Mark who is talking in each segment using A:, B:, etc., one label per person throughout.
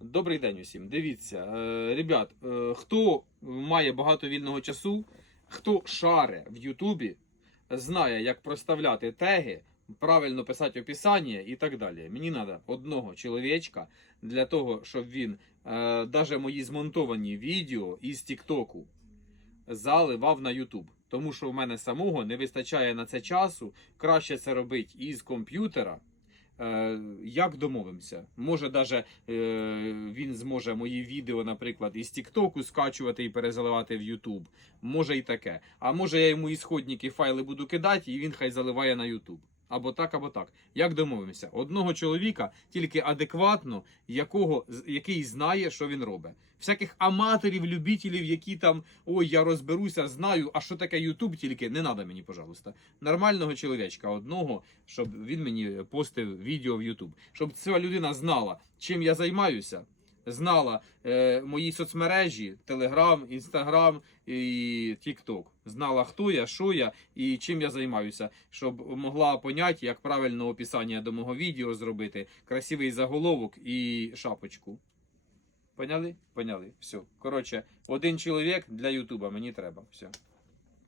A: Добрий день усім. Дивіться, е, ребят, е, хто має багато вільного часу, хто шаре в Ютубі, знає, як проставляти теги, правильно писати описання і так далі. Мені треба одного чоловічка для того, щоб він е, даже мої змонтовані відео із Тіктоку заливав на Ютуб. Тому що в мене самого не вистачає на це часу. Краще це робити із комп'ютера. Е, як домовимося? Може, даже е, він зможе мої відео, наприклад, із Тіктоку скачувати і перезаливати в Ютуб. Може і таке. А може я йому ісходники, файли буду кидати, і він хай заливає на Ютуб. Або так, або так. Як домовимося? Одного чоловіка тільки адекватно, якого, який знає, що він робить. Всяких аматорів, любителів, які там ой, я розберуся, знаю, а що таке Ютуб, тільки не треба мені, пожалуйста. Нормального чоловічка, одного, щоб він мені постив відео в Ютуб. Щоб ця людина знала, чим я займаюся, знала е, мої соцмережі, Телеграм, Інстаграм і Тікток. Знала, хто я, що я і чим я займаюся, щоб могла поняти, як правильно описання до мого відео зробити, красивий заголовок і шапочку. Поняли? Поняли. Все. Коротше, один чоловік для Ютуба мені треба. Все.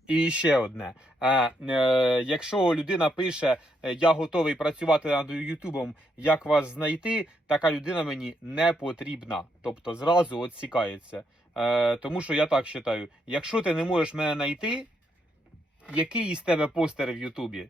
A: І ще одне. е, е, якщо людина пише, е, я готовий працювати над Ютубом, як вас знайти, така людина мені не потрібна. Тобто зразу відсікається. Е, тому що я так вважаю, якщо ти не можеш мене знайти, який із тебе постер в Ютубі?